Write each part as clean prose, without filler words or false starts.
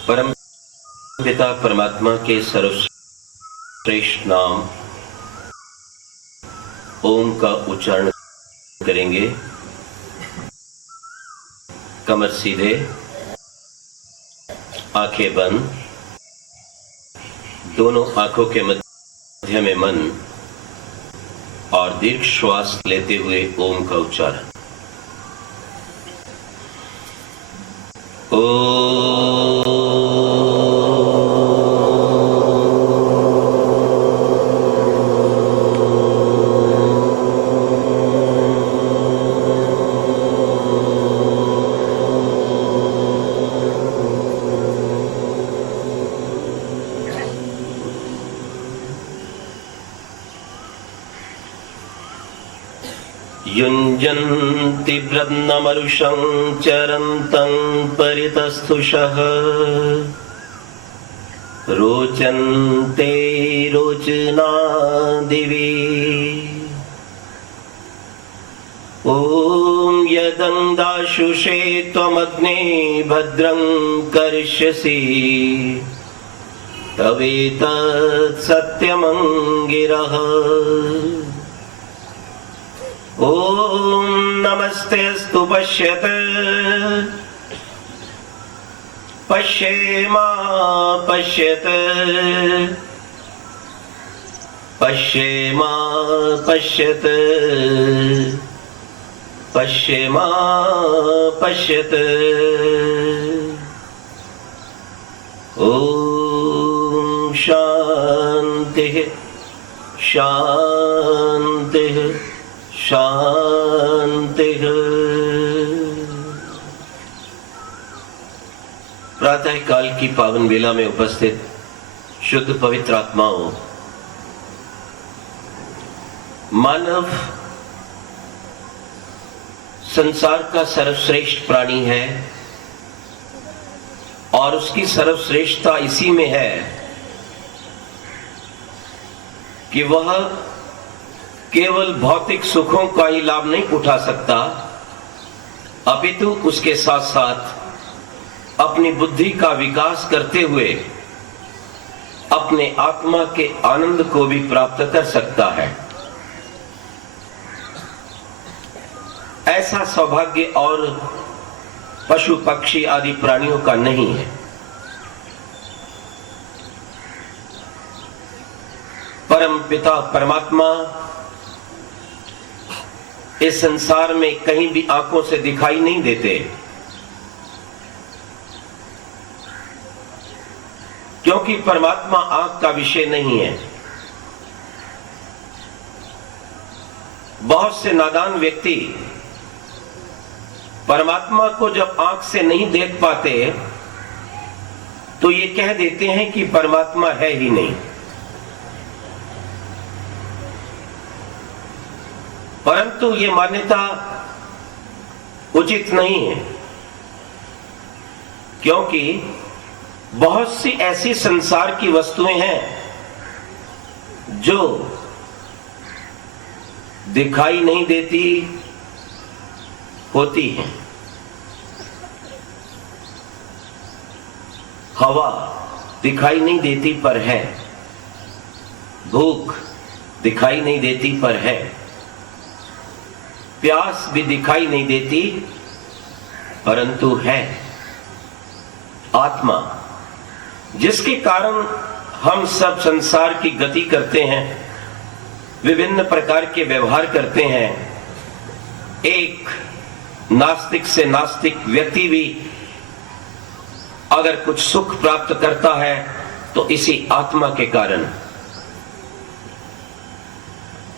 परम पिता परमात्मा के सर्वश्रेष्ठ नाम ओम का उच्चारण करेंगे। कमर सीधे, आंखें बंद, दोनों आंखों के मध्य में मन और दीर्घ श्वास लेते हुए ओम का उच्चारण। युञ्जन्ति ब्रह्ममरुषं चरन्तं परितस्थुषः रोचन्ते रोचना दिवि। ॐ यदन्दाशुषे त्वमग्ने भद्रं करिष्यसि तवेतत् सत्यमङ्गिरः। ओम नमस्तेस्तु पश्यत पश्येमा पश्यत पश्येमा पश्यत पश्येमा पश्यत। ओम शांति शांति शांति। प्रातः काल की पावन वेला में उपस्थित शुद्ध पवित्र आत्माओं, मानव संसार का सर्वश्रेष्ठ प्राणी है और उसकी सर्वश्रेष्ठता इसी में है कि वह केवल भौतिक सुखों का ही लाभ नहीं उठा सकता, अपितु उसके साथ साथ अपनी बुद्धि का विकास करते हुए अपने आत्मा के आनंद को भी प्राप्त कर सकता है। ऐसा सौभाग्य और पशु पक्षी आदि प्राणियों का नहीं है। परम पिता परमात्मा इस संसार में कहीं भी आंखों से दिखाई नहीं देते, क्योंकि परमात्मा आंख का विषय नहीं है। बहुत से नादान व्यक्ति परमात्मा को जब आंख से नहीं देख पाते तो ये कह देते हैं कि परमात्मा है ही नहीं। परंतु ये मान्यता उचित नहीं है, क्योंकि बहुत सी ऐसी संसार की वस्तुएं हैं जो दिखाई नहीं देती होती हैं। हवा दिखाई नहीं देती पर है, भूख दिखाई नहीं देती पर है, प्यास भी दिखाई नहीं देती परंतु है। आत्मा जिसके कारण हम सब संसार की गति करते हैं, विभिन्न प्रकार के व्यवहार करते हैं। एक नास्तिक से नास्तिक व्यक्ति भी अगर कुछ सुख प्राप्त करता है तो इसी आत्मा के कारण।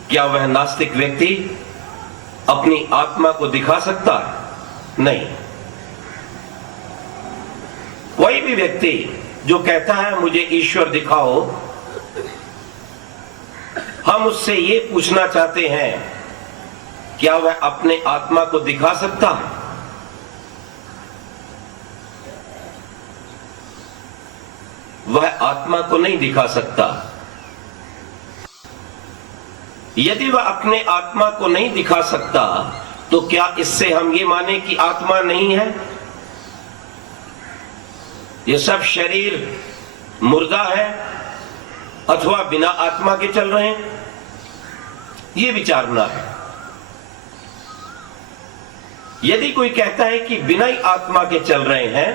क्या वह नास्तिक व्यक्ति अपनी आत्मा को दिखा सकता है? नहीं। कोई भी व्यक्ति जो कहता है मुझे ईश्वर दिखाओ, हम उससे ये पूछना चाहते हैं क्या वह अपने आत्मा को दिखा सकता है? वह आत्मा को नहीं दिखा सकता। यदि वह अपने आत्मा को नहीं दिखा सकता तो क्या इससे हम ये माने कि आत्मा नहीं है? ये सब शरीर मुर्दा है अथवा बिना आत्मा के चल रहे हैं, ये विचारना है। यदि कोई कहता है कि बिना ही आत्मा के चल रहे हैं,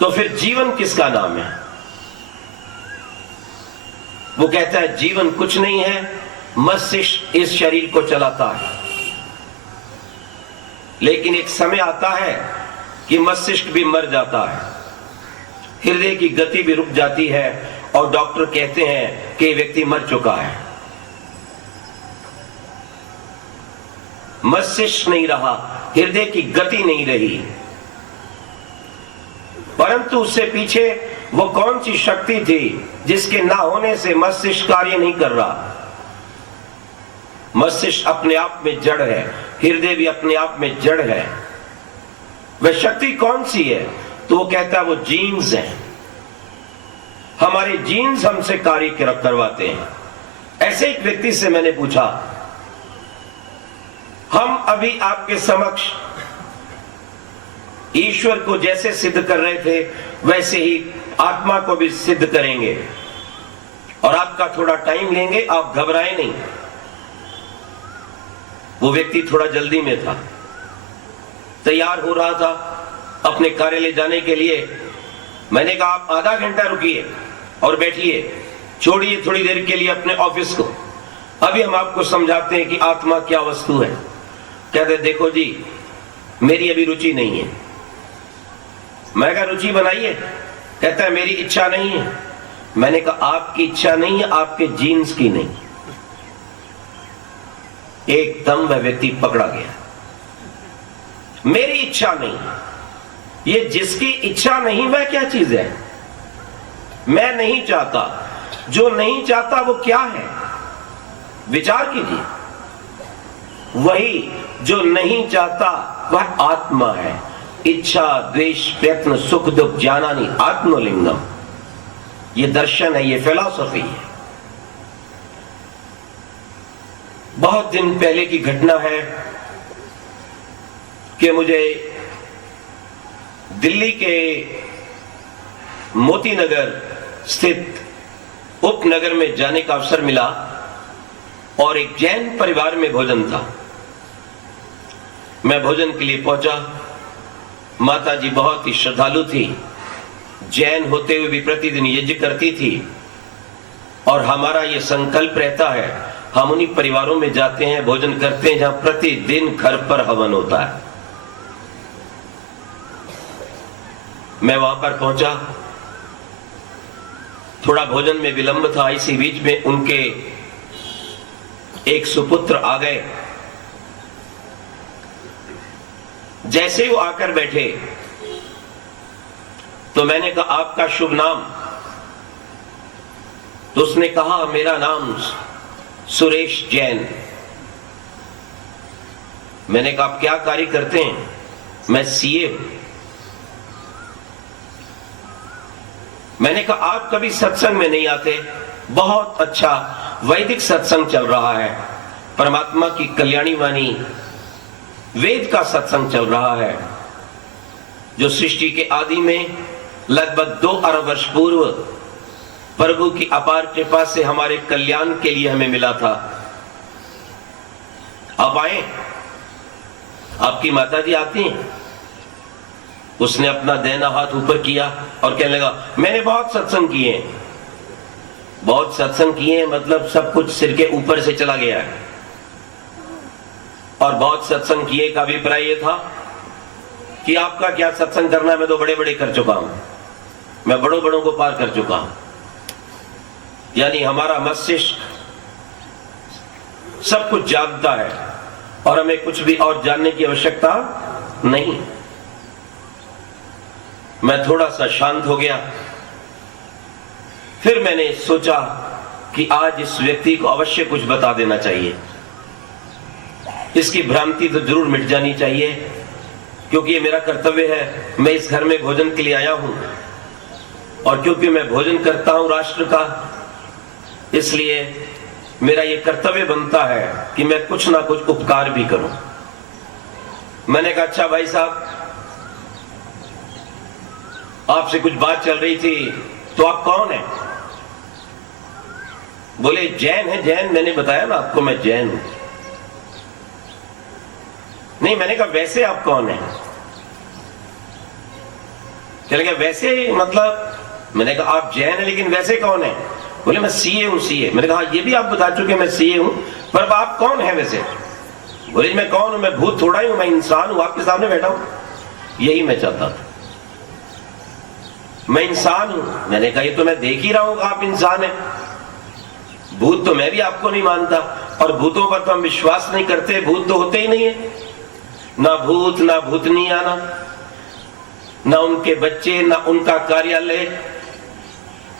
तो फिर जीवन किसका नाम है? वो कहता है जीवन कुछ नहीं है, मस्तिष्क इस शरीर को चलाता है। लेकिन एक समय आता है कि मस्तिष्क भी मर जाता है, हृदय की गति भी रुक जाती है और डॉक्टर कहते हैं कि व्यक्ति मर चुका है। मस्तिष्क नहीं रहा, हृदय की गति नहीं रही, परंतु उससे पीछे वो कौन सी शक्ति थी जिसके ना होने से मस्तिष्क कार्य नहीं कर रहा। मस्तिष्क अपने आप में जड़ है, हृदय भी अपने आप में जड़ है। वह शक्ति कौन सी है? तो वो कहता है वो जीन्स है, हमारे जीन्स हमसे कार्य करवाते हैं। ऐसे एक व्यक्ति से मैंने पूछा, हम अभी आपके समक्ष ईश्वर को जैसे सिद्ध कर रहे थे वैसे ही आत्मा को भी सिद्ध करेंगे और आपका थोड़ा टाइम लेंगे, आप घबराएं नहीं। वो व्यक्ति थोड़ा जल्दी में था, तैयार हो रहा था अपने कार्यालय जाने के लिए। मैंने कहा आप आधा घंटा रुकिए और बैठिए, छोड़िए थोड़ी देर के लिए अपने ऑफिस को, अभी हम आपको समझाते हैं कि आत्मा क्या वस्तु है। कहते देखो जी मेरी अभी रुचि नहीं है। मैं कहा रुचि बनाइए। कहता है मेरी इच्छा नहीं है। मैंने कहा आपकी इच्छा नहीं है, आपके जीन्स की नहीं। एकदम वह व्यक्ति पकड़ा गया, मेरी इच्छा नहीं। ये जिसकी इच्छा नहीं वह क्या चीज है? मैं नहीं चाहता, जो नहीं चाहता वो क्या है? विचार कीजिए। वही जो नहीं चाहता वह आत्मा है। इच्छा द्वेष प्रयत्न सुख दुख ज्ञानानि आत्मलिंगम, ये दर्शन है, ये फिलॉसफी है। बहुत दिन पहले की घटना है कि मुझे दिल्ली के मोती नगर स्थित उपनगर में जाने का अवसर मिला और एक जैन परिवार में भोजन था। मैं भोजन के लिए पहुंचा। माता जी बहुत ही श्रद्धालु थी, जैन होते हुए भी प्रतिदिन यज्ञ करती थी और हमारा ये संकल्प रहता है हम उन्हीं परिवारों में जाते हैं, भोजन करते हैं जहां प्रतिदिन घर पर हवन होता है। मैं वहां पर पहुंचा, थोड़ा भोजन में विलंब था, इसी बीच में उनके एक सुपुत्र आ गए। जैसे वो आकर बैठे तो मैंने कहा आपका शुभ नाम? तो उसने कहा मेरा नाम सुरेश जैन। मैंने कहा आप क्या कार्य करते हैं? मैं सीए हूं। मैंने कहा आप कभी सत्संग में नहीं आते? बहुत अच्छा वैदिक सत्संग चल रहा है, परमात्मा की कल्याणी वाणी वेद का सत्संग चल रहा है, जो सृष्टि के आदि में लगभग 2 अरब वर्ष पूर्व प्रभु की अपार कृपा से हमारे कल्याण के लिए हमें मिला था। आप आए, आपकी माता जी आती हैं। उसने अपना दाहिना हाथ ऊपर किया और कहने लगा मैंने बहुत सत्संग किए हैं। बहुत सत्संग किए हैं मतलब सब कुछ सिर के ऊपर से चला गया है। और बहुत सत्संग किए का अभिप्राय यह था कि आपका क्या सत्संग करना है, मैं तो बड़े बड़े कर चुका हूं, मैं बड़ों बड़ों को पार कर चुका हूं। यानी हमारा मस्तिष्क सब कुछ जानता है और हमें कुछ भी और जानने की आवश्यकता नहीं। मैं थोड़ा सा शांत हो गया। फिर मैंने सोचा कि आज इस व्यक्ति को अवश्य कुछ बता देना चाहिए, इसकी भ्रांति तो जरूर मिट जानी चाहिए, क्योंकि ये मेरा कर्तव्य है। मैं इस घर में भोजन के लिए आया हूं और क्योंकि मैं भोजन करता हूं राष्ट्र का, इसलिए मेरा ये कर्तव्य बनता है कि मैं कुछ ना कुछ उपकार भी करूं। मैंने कहा अच्छा भाई साहब, आपसे कुछ बात चल रही थी, तो आप कौन है? बोले जैन है। जैन? मैंने बताया ना आपको मैं जैन हूं। नहीं, मैंने कहा वैसे आप कौन है? चले गया वैसे मतलब? मैंने कहा आप जैन है लेकिन वैसे कौन है? बोले मैं सीए हूं। सीए? मैंने कहा ये भी आप बता चुके मैं सीए हूं, पर आप कौन है वैसे? बोले मैं कौन हूं? मैं भूत थोड़ा ही हूं, मैं इंसान हूं, आपके सामने बैठा हूं। यही मैं चाहता था, मैं इंसान हूं। मैंने कहा ये तो मैं देख ही रहा हूं आप इंसान है। भूत तो मैं भी आपको नहीं मानता, और भूतों पर तो हम विश्वास नहीं करते, भूत तो होते ही नहीं है। ना भूत, ना भूतनी आना, ना उनके बच्चे, ना उनका कार्यालय,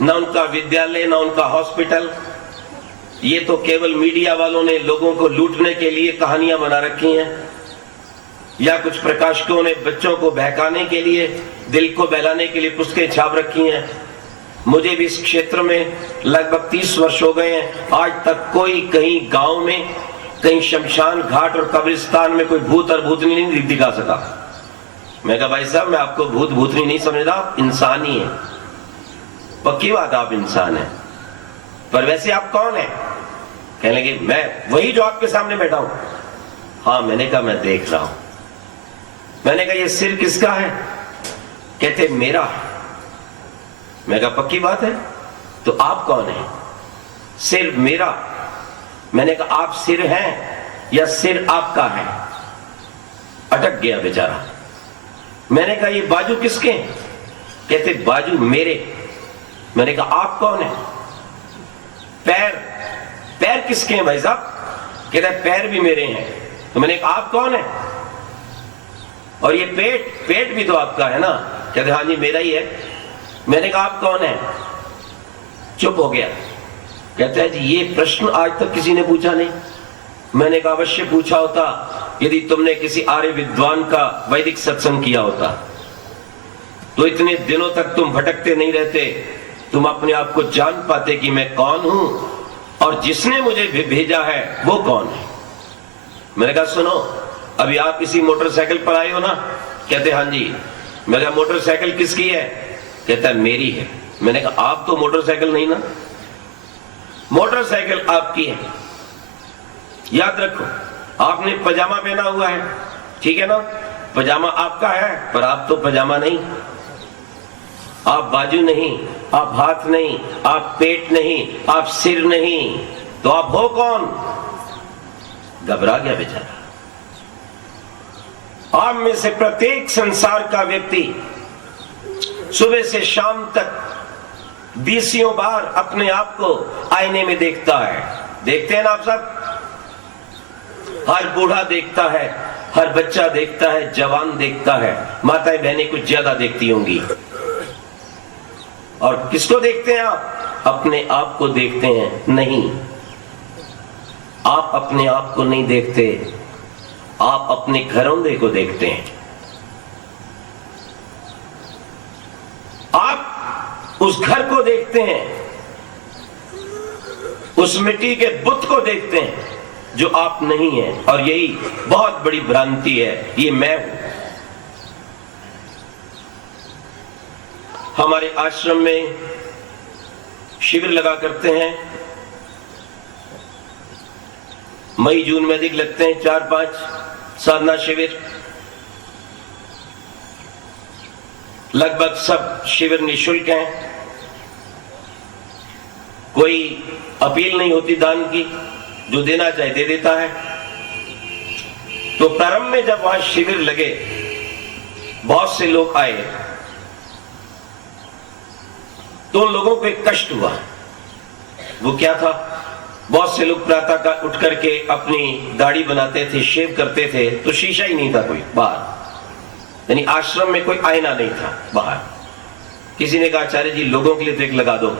ना उनका विद्यालय, ना उनका हॉस्पिटल। ये तो केवल मीडिया वालों ने लोगों को लूटने के लिए कहानियां बना रखी हैं, या कुछ प्रकाशकों ने बच्चों को बहकाने के लिए, दिल को बहलाने के लिए पुस्तकें छाप रखी हैं। मुझे भी इस क्षेत्र में लगभग 30 वर्ष हो गए हैं, आज तक कोई कहीं गांव में, कहीं शमशान घाट और कब्रिस्तान में कोई भूत और भूतनी नहीं दिखा सका। मैं कहा भाई साहब मैं आपको भूत भूतनी नहीं समझता, आप इंसान ही है। पक्की बात, आप इंसान है, पर वैसे आप कौन है? कहने लगे मैं वही जो आपके सामने बैठा हूं। हाँ, मैंने कहा मैं देख रहा हूं। मैंने कहा ये सिर किसका है? कहते मेरा। मैं कहा पक्की बात है, तो आप कौन है? सिर मेरा। मैंने कहा आप सिर हैं या सिर आपका है? अटक गया बेचारा। मैंने कहा ये बाजू किसके? कहते बाजू मेरे। मैंने कहा आप कौन है? पैर। पैर किसके हैं भाई साहब? कहता है पैर भी मेरे हैं। तो मैंने कहा आप कौन है? और ये पेट? पेट भी तो आपका है ना? कहते हाँ जी मेरा ही है। मैंने कहा आप कौन है? चुप हो गया। कहता है जी ये प्रश्न आज तक किसी ने पूछा नहीं। मैंने कहा अवश्य पूछा होता, यदि तुमने किसी आर्य विद्वान का वैदिक सत्संग किया होता तो इतने दिनों तक तुम भटकते नहीं रहते, तुम अपने आप को जान पाते कि मैं कौन हूं और जिसने मुझे भेजा है वो कौन है। मैंने कहा सुनो, अभी आप इसी मोटरसाइकिल पर आए हो ना? कहते हाँ जी। मैंने कहा मोटरसाइकिल किसकी है? कहता है मेरी है। मैंने कहा आप तो मोटरसाइकिल नहीं ना? मोटरसाइकिल आपकी है। याद रखो, आपने पजामा पहना हुआ है, ठीक है ना? पजामा आपका है, पर आप तो पजामा नहीं, आप बाजू नहीं, आप हाथ नहीं, आप पेट नहीं, आप सिर नहीं, तो आप हो कौन? घबरा गया बेचारा। आप में से प्रत्येक संसार का व्यक्ति सुबह से शाम तक 20 बार अपने आप को आईने में देखता है। देखते हैं ना आप सब? हर बूढ़ा देखता है, हर बच्चा देखता है, जवान देखता है, माताएं बहनें कुछ ज्यादा देखती होंगी। और किसको देखते हैं आप? अपने आप को देखते हैं। नहीं, आप अपने आप को नहीं देखते, आप अपने घरौंदे को देखते हैं। आप उस घर को देखते हैं, उस मिट्टी के बुत को देखते हैं जो आप नहीं हैं। और यही बहुत बड़ी भ्रांति है, ये मैं हूं। हमारे आश्रम में शिविर लगा करते हैं, मई जून में अधिक लगते हैं, 4-5 साधना शिविर। लगभग सब शिविर निःशुल्क हैं, कोई अपील नहीं होती दान की, जो देना चाहे दे देता है। तो प्रारंभ में जब वहां शिविर लगे, बहुत से लोग आए, तो उन लोगों को एक कष्ट हुआ। वो क्या था? बहुत से लोग प्रातः का उठ करके अपनी दाढ़ी बनाते थे, शेव करते थे, तो शीशा ही नहीं था कोई बाहर, यानी आश्रम में कोई आईना नहीं था बाहर। किसी ने कहा आचार्य जी लोगों के लिए तो एक लगा दो।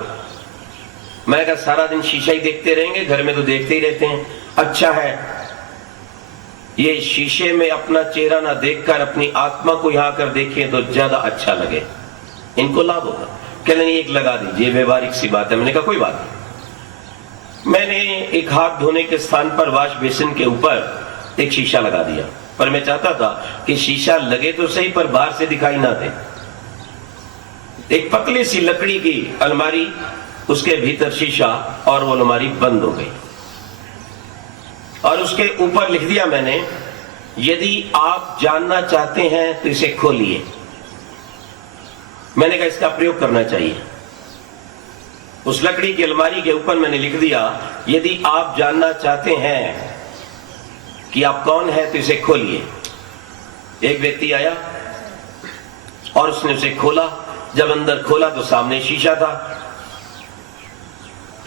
मैंने कहा सारा दिन शीशा ही देखते रहेंगे, घर में तो देखते ही रहते हैं। अच्छा है, ये शीशे में अपना चेहरा ना देखकर अपनी आत्मा को यहां कर देखें तो ज्यादा अच्छा लगे, इनको लाभ होगा। कहने नहीं एक लगा दीजिए, व्यवहारिक सी बात है। मैंने कहा कोई बात नहीं। मैंने एक हाथ धोने के स्थान पर वॉश बेसिन के ऊपर एक शीशा लगा दिया, पर मैं चाहता था कि शीशा लगे तो सही पर बाहर से दिखाई ना दे। एक पतली सी लकड़ी की अलमारी, उसके भीतर शीशा, और वो अलमारी बंद हो गई। और उसके ऊपर लिख दिया मैंने, यदि आप जानना चाहते हैं तो इसे खोलिए। मैंने कहा इसका प्रयोग करना चाहिए। उस लकड़ी की अलमारी के ऊपर मैंने लिख दिया, यदि आप जानना चाहते हैं कि आप कौन है तो इसे खोलिए। एक व्यक्ति आया और उसने उसे खोला। जब अंदर खोला तो सामने शीशा था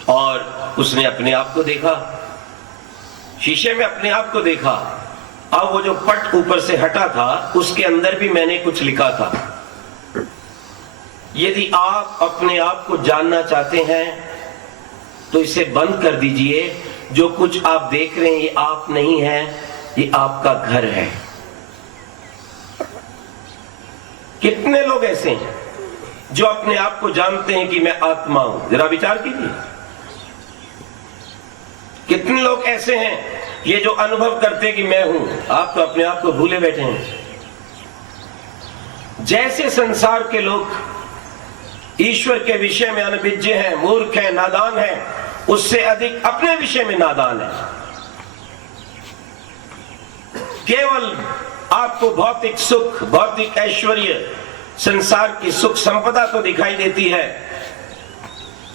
और उसने अपने आप को देखा, शीशे में अपने आप को देखा। अब वो जो पट ऊपर से हटा था उसके अंदर भी मैंने कुछ लिखा था, यदि आप अपने आप को जानना चाहते हैं तो इसे बंद कर दीजिए। जो कुछ आप देख रहे हैं ये आप नहीं है, ये आपका घर है। कितने लोग ऐसे हैं जो अपने आप को जानते हैं कि मैं आत्मा हूं? जरा विचार कीजिए। कितने लोग ऐसे हैं ये जो अनुभव करते हैं कि मैं हूं? आप तो अपने आप को भूले बैठे हैं। जैसे संसार के लोग ईश्वर के विषय में अनभिज्ञ हैं, मूर्ख हैं, नादान हैं, उससे अधिक अपने विषय में नादान है। केवल आपको भौतिक सुख, भौतिक ऐश्वर्य, संसार की सुख संपदा तो दिखाई देती है,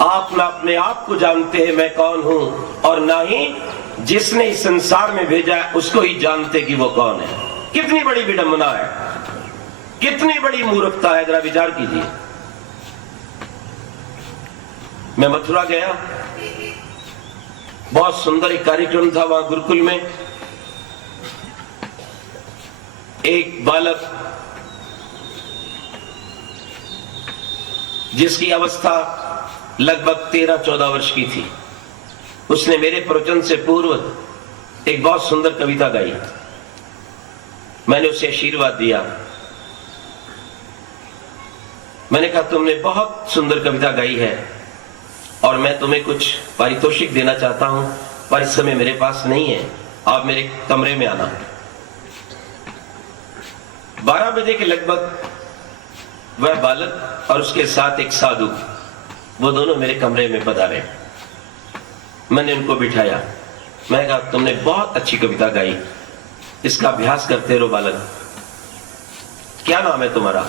आप ना अपने आप को जानते हैं मैं कौन हूं, और ना ही जिसने इस संसार में भेजा है उसको ही जानते कि वो कौन है। कितनी बड़ी विडंबना है, कितनी बड़ी मूर्खता है, जरा विचार कीजिए। मैं मथुरा गया, बहुत सुंदर एक कार्यक्रम था वहां गुरुकुल में। एक बालक जिसकी अवस्था लगभग 13-14 वर्ष की थी, उसने मेरे प्रवचन से पूर्व एक बहुत सुंदर कविता गाई। मैंने उसे आशीर्वाद दिया। मैंने कहा तुमने बहुत सुंदर कविता गाई है और मैं तुम्हें कुछ पारितोषिक देना चाहता हूं, पर इस समय मेरे पास नहीं है, आप मेरे कमरे में आना। 12 बजे के लगभग वह बालक और उसके साथ एक साधु, वो दोनों मेरे कमरे में पधारे। मैंने उनको बिठाया। मैं कहा तुमने बहुत अच्छी कविता गाई, इसका अभ्यास करते रहो बालक। क्या नाम है तुम्हारा?